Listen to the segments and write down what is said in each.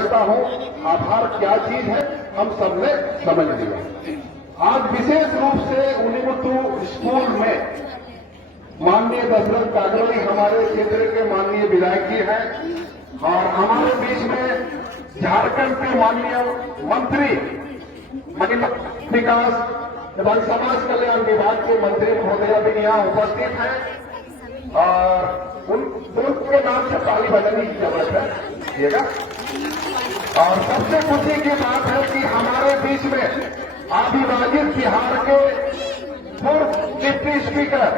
समझता हूं आधार क्या चीज है, हम सबने समझ लिया। आज विशेष रूप से उनिमुतु स्कूल में माननीय दशरथ कागड़ी हमारे क्षेत्र के माननीय विधायक जी हैं और हमारे बीच में झारखंड के माननीय मंत्री महिला विकास एवं समाज कल्याण विभाग के मंत्री महोदय भी यहाँ उपस्थित हैं और उनके नाम से ताली बजाने की जरूरत है देखिएगा। और सबसे खुशी की बात है कि हमारे बीच में अविभाजित बिहार के पूर्व डिप्टी स्पीकर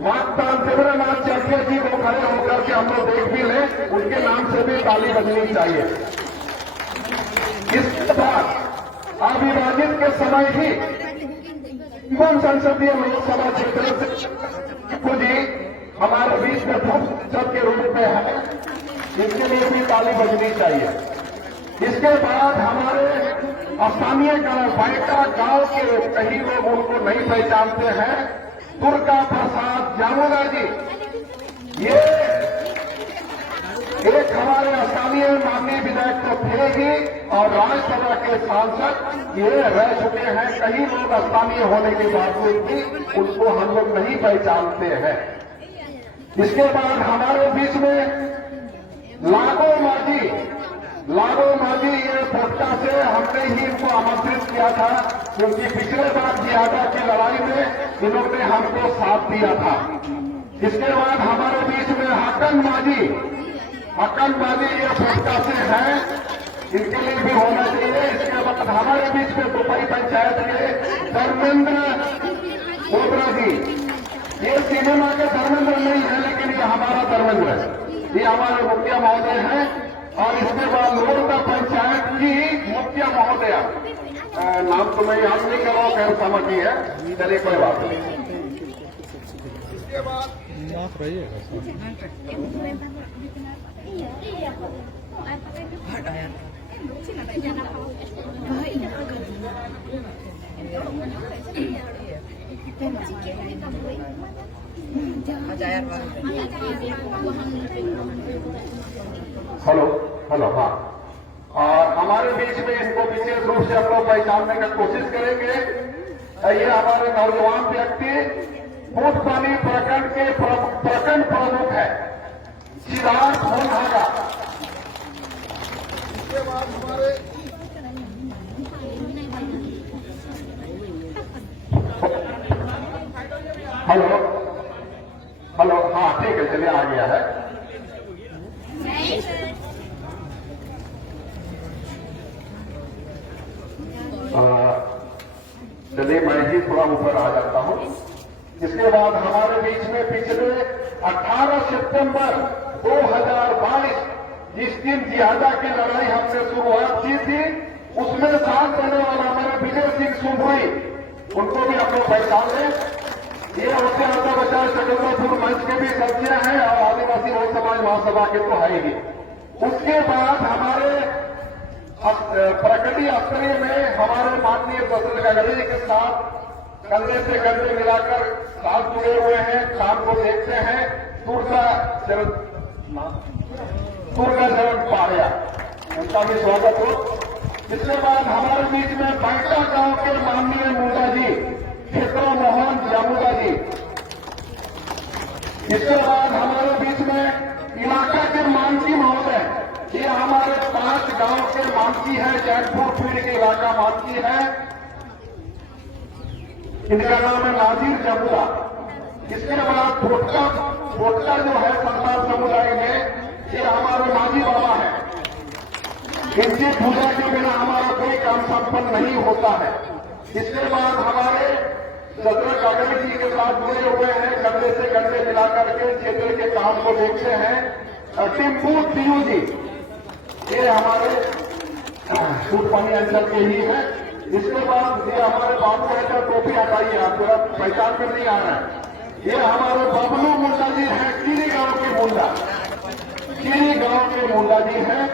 माता देवेंद्रनाथ चौधरी जी को खड़े होकर के हम लोग देख भी लें, उनके नाम से भी ताली बजनी चाहिए। इसके बाद अविभाजित के समय ही कौन संसदीय लोकसभा क्षेत्र से जी हमारे बीच में सब के रूप में है, इसके लिए भी ताली बजनी चाहिए। इसके बाद हमारे स्थानीय बायका गांव के कई लोग उनको नहीं पहचानते हैं, दुर्गा प्रसाद जामुना जी, ये एक हमारे स्थानीय माननीय विधायक तो थे ही और राज्यसभा के सांसद ये रह चुके हैं। कई लोग स्थानीय होने के बावजूद भी उनको हम लोग नहीं पहचानते हैं। इसके बाद हमारे बीच में लागो माजी ये पोटका से हमने ही इनको आमंत्रित किया था, क्योंकि पिछले बार जियादा की लड़ाई में इन्होंने हमको साथ दिया था। इसके बाद हमारे बीच में हकन माजी ये पोटका से हैं, इनके लिए भी होना चाहिए। इसके बाद हमारे बीच में दुबई पंचायत के धर्मेंद्र कोबरा जी, ये सिनेमा के धर्मेंद्र नहीं है लेकिन ये हमारा धर्मेंद्र है, ये हमारे मुखिया महोदय हैं। और इसके बाद लोरदा पंचायत की मुखिया महोदया, नाम तो मैं याद नहीं कर रहा हूँ, खैर समझ ही है, चलिए कोई बात नहीं। इसके बाद हेलो हाँ, और हमारे बीच में इनको विशेष रूप से हम लोग पहचानने का कोशिश करेंगे। ये हमारे नौजवान व्यक्ति कोटपानी प्रखंड के प्रखंड प्रमुख है सिद्धार्थ होनहागा। इसके बाद हमारे हेलो हाँ ठीक है, चलिए आ गया है। चलिए मैं ही थोड़ा ऊपर आ जाता हूं। इसके बाद हमारे बीच में पिछले 18 सितंबर 2022 जिस दिन जिहादा की लड़ाई हमने शुरुआत की थी, उसमें साथ देने वाला हमारे विजय सिंह सुंबुई, उनको भी हम लोग पहचान लें। ये उससे आता बचाव सकलपुर मंच के भी सदस्य हैं और आदिवासी लोक समाज महासभा के तो है ही। उसके बाद हमारे प्रकृति स्तरीय में हमारे माननीय दशरथ कागड़ी जी के साथ कंधे से कंधे मिलाकर साथ जुड़े हुए हैं, काम को देखते हैं, दुर्गा शरण पारिया, उनका भी स्वागत हो। इसके बाद हमारे बीच में बांका गांव के माननीय मुंडा जी, क्षेत्र मोहन जामुदा जी। इसके बाद हमारे बीच में इलाका के मानकी महोदय, ये हमारे 5 गांव के मानकी है, जैनपुर फील्ड के इलाका मानकी है, इनका नाम है नाजिर जमुआ। इसके बाद फोटका जो है संतान समुदाय में, ये हमारे माजी बाबा है, इनकी पूजा के बिना हमारा कोई काम संपन्न नहीं होता है। इसके बाद हमारे दशरथ कागड़ी जी के साथ जुड़े हुए हैं, कंधे से कंधे मिलाकर के क्षेत्र के काम को देखते हैं टिम्पू पीयू जी, ये हमारे सूटपानी अंचल के ही है। इसके बाद ये हमारे बाबू है, टोपी हटाइए, आप थोड़ा पहचान में नहीं आ रहा है, ये हमारे बबलू मुंडा जी हैं, कीरी गांव के मुंडा जी हैं।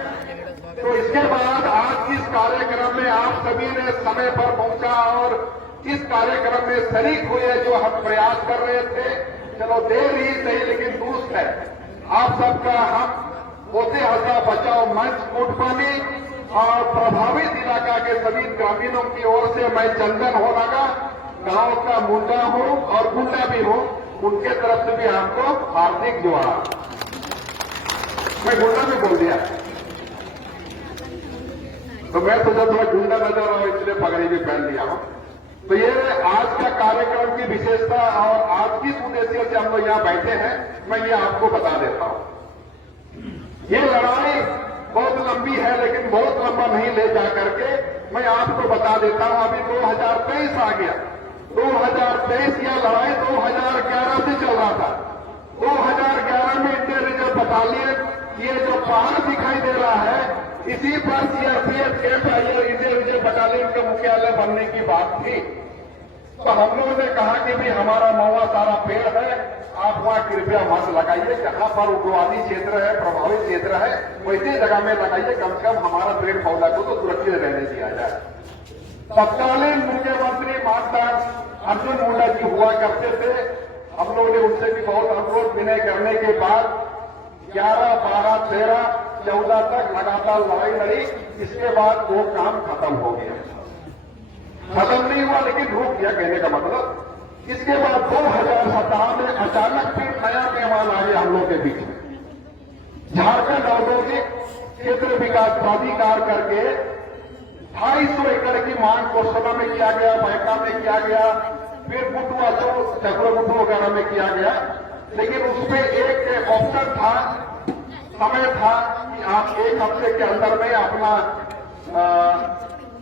तो इसके बाद आज इस कार्यक्रम में आप सभी ने समय पर पहुंचा और इस कार्यक्रम में शरीक हुए, जो हम प्रयास कर रहे थे, चलो देर ही सही लेकिन दुरुस्त है। आप सबका हम पोते हंसा बचाओ मंच कोटपानी और प्रभावित इलाका के सभी ग्रामीणों की ओर से मैं चंदन हो लगा गांव का मुंडा हो और गुंडा भी हो, उनके तरफ से भी आपको हार्दिक जोहार। मैं गुंडा भी बोल दिया, तो मैं तो जब थोड़ा गुंडा नजर रहा हूं इसलिए पगड़ी भी पहन लिया हूं। तो ये आज का कार्यक्रम की विशेषता और आज किस उद्देश्य से हम लोग यहां बैठे हैं, मैं ये आपको बता देता हूं। ये लड़ाई बहुत लंबी है, लेकिन बहुत लंबा नहीं ले जा करके मैं आपको बता देता हूं। अभी 2023 आ गया, 2023 यह लड़ाई 2011 से चल रहा था। 2011 में इंडियन रिजर्व बटालियन, ये जो पहाड़ दिखाई दे रहा है, इसी पर CRPF camp Indian reserve battalion के मुख्यालय बनने की बात थी। तो हम लोगों ने कहा कि भी हमारा महुआ सारा पेड़ है, आप वहां कृपया मत लगाइए, जहां पर उग्रवादी क्षेत्र है, प्रभावित क्षेत्र है, वैसी जगह में लगाइए, कम से कम हमारा पेड़ पौधा को तो सुरक्षित रहने दिया जाए। तत्कालीन मुख्यमंत्री मानदार अर्जुन मुंडा जी हुआ करते थे। हम लोगों ने उनसे भी बहुत अनुरोध विनय करने के बाद 11, 12, 13, 14 तक लगातार लड़ाई लड़ी। इसके बाद वो काम खत्म हो गया, खत्म नहीं हुआ लेकिन रुक गया, कहने का मतलब। इसके बाद 2017 में अचानक फिर नया मेहमान आ गया हम लोग के बीच में। झारखंड औद्योगिक क्षेत्र विकास प्राधिकार करके 250 एकड़ की मांग कोसला में किया गया, बैका में किया गया, फिर बुटुआ चक्रो बुटू वगैरह में किया गया। लेकिन उसमें एक ऑप्शन था, समय था कि आप 1 हफ्ते के अंदर में अपना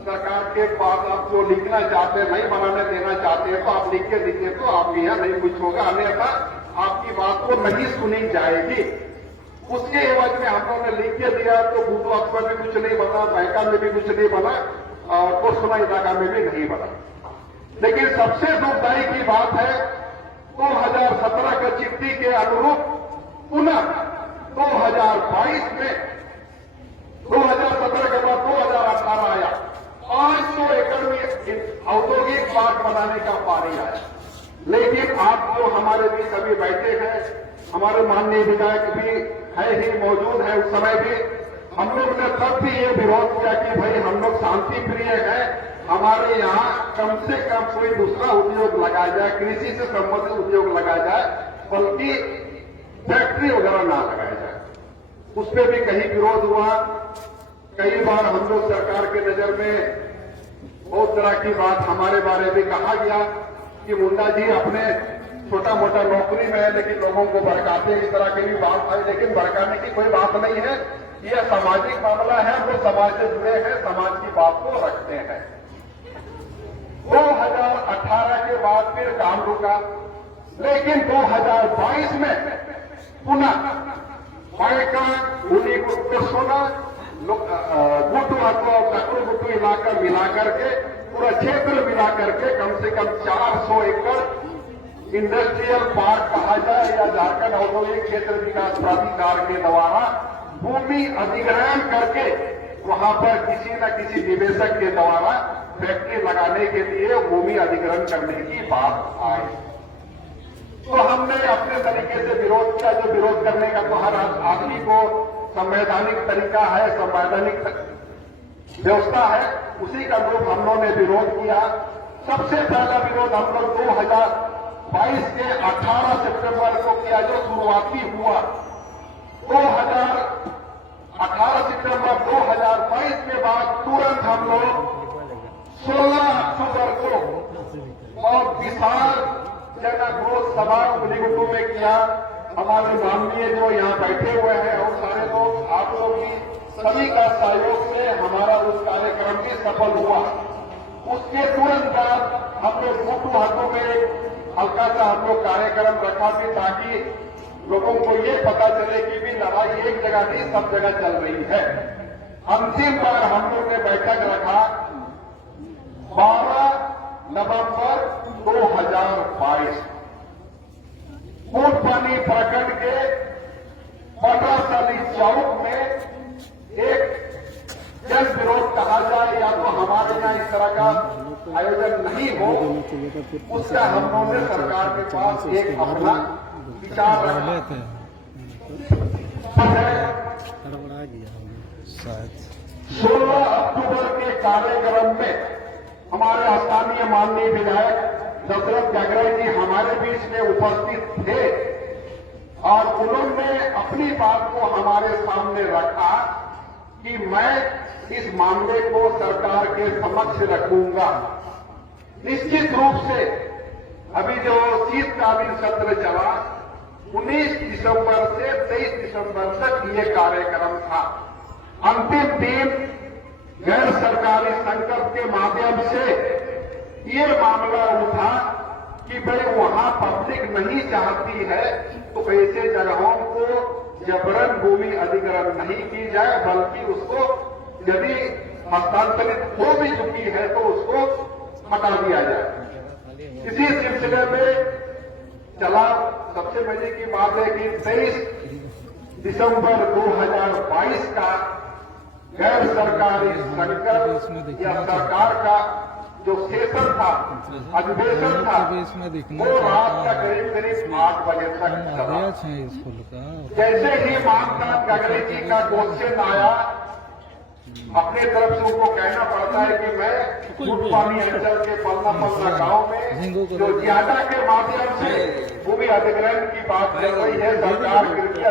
सरकार के पास आप जो लिखना चाहते हैं, नहीं बनाने देना चाहते हैं, तो आप लिख के दीजिए, तो आपके यहाँ नहीं कुछ होगा, अन्यथा आपकी बात को नहीं सुनी जाएगी। उसके एवज में हम लोगों ने लिख के दिया, तो बुटू अक्सर में कुछ नहीं बना, बैका में भी कुछ नहीं बना और कोसला इलाका में भी नहीं बना। लेकिन सबसे दुखदायी की बात है 2017 के चिट्ठी के अनुरूप पुनः 2022 में 2017 के बाद 2018 आया, 500 एकड़ में औद्योगिक पार्क बनाने का पारी आया। लेकिन आप जो हमारे बीच अभी बैठे हैं, हमारे माननीय विधायक भी है ही, मौजूद है, उस समय भी हम लोग ने तब भी ये विरोध किया कि भाई हम लोग शांति प्रिय है, हमारे यहाँ कम से कम कोई दूसरा उद्योग लगाया जाए, कृषि से संबंधित उद्योग लगाया जाए, बल्कि फैक्ट्री वगैरह ना लगाया जाए। उस पर भी कहीं विरोध हुआ। कई बार हम लोग सरकार के नजर में बहुत तरह की बात हमारे बारे में कहा गया कि मुंडा जी अपने छोटा मोटा नौकरी में है, लेकिन लोगों को भड़काते हैं, इस तरह की भी बात है। लेकिन भड़काने की कोई बात नहीं है, यह सामाजिक मामला है, हम लोग समाज से जुड़े हैं, समाज की बात को रखते हैं। 2018 के बाद फिर काम रुका, लेकिन 2022 में पुनः बैका, उन्हीं को सोना, गुटू अथवा चक्रो गुटू इलाका मिलाकर के, पूरा क्षेत्र मिलाकर के कम से कम 400 एकड़ इंडस्ट्रियल पार्क कहा जाए या झारखंड औद्योगिक क्षेत्र विकास प्राधिकार के द्वारा भूमि अधिग्रहण करके वहां पर किसी न किसी निवेशक के द्वारा फैक्ट्री लगाने के लिए भूमि अधिग्रहण करने की बात आई। तो हमने अपने तरीके से विरोध किया। जो विरोध करने का तो हर आदमी को संवैधानिक तरीका है, संवैधानिक व्यवस्था है, उसी का अनुरूप हम लोगों ने विरोध किया। सबसे पहला विरोध हम लोग 2022 के 18 सितंबर को किया, जो शुरुआती हुआ 18 सितंबर 2022 के बाद तुरंत हम लोग 16 अक्टूबर को बहुत विशाल जनाक्रोश सभा उलीगुटू में किया। हमारे माननीय जो यहाँ बैठे हुए हैं और सारे लोग, आप लोग भी सभी का सहयोग से हमारा उस कार्यक्रम भी सफल हुआ। उसके तुरंत बाद हम लोग बुटू हाथों में हल्का सा हम लोग कार्यक्रम रखा थी, ताकि लोगों को ये पता चले कि भी लड़ाई एक जगह नहीं, सब जगह चल रही है। अंतिम बार हम लोग ने बैठक रखा 12 नवंबर 2022 कोटपानी प्रखंड के पटरासाली चौक में एक जन विरोध कहा जाए या तो हमारे यहाँ इस तरह का आयोजन नहीं हो, उसका हम लोगों ने सरकार के पास एक अपना विचार रखा। 16 कार्यक्रम में हमारे स्थानीय माननीय विधायक दशरथ जागरण जी हमारे बीच में उपस्थित थे और उन्होंने अपनी बात को हमारे सामने रखा कि मैं इस मामले को सरकार के समक्ष रखूंगा। निश्चित रूप से अभी जो शीतकालीन सत्र चला 19 दिसंबर से 23 दिसंबर तक ये कार्यक्रम था। अंतिम दिन गैर सरकारी संकल्प के माध्यम से ये मामला उठा कि भाई वहां पब्लिक नहीं चाहती है तो ऐसे जगहों को जबरन भूमि अधिग्रहण नहीं की जाए, बल्कि उसको यदि हस्तांतरित हो भी चुकी है तो उसको हटा दिया जाए। इसी सिलसिले में चला। सबसे मजे की बात है कि 23 दिसंबर 2022 का गैर सरकारी संकल्प या सरकार का जो सेशन था, अधिवेशन था, वो रात का करीब 8 बजे तक चला। जैसे ही मानकांत गगरे जी का क्वेश्चन आया, अपने तरफ से उनको कहना पड़ता है कि मैं पानी अंचल के पलना गांव में जो ज्यादा के माध्यम से भूमि अधिग्रहण की बात कर रही है सरकार, कृपया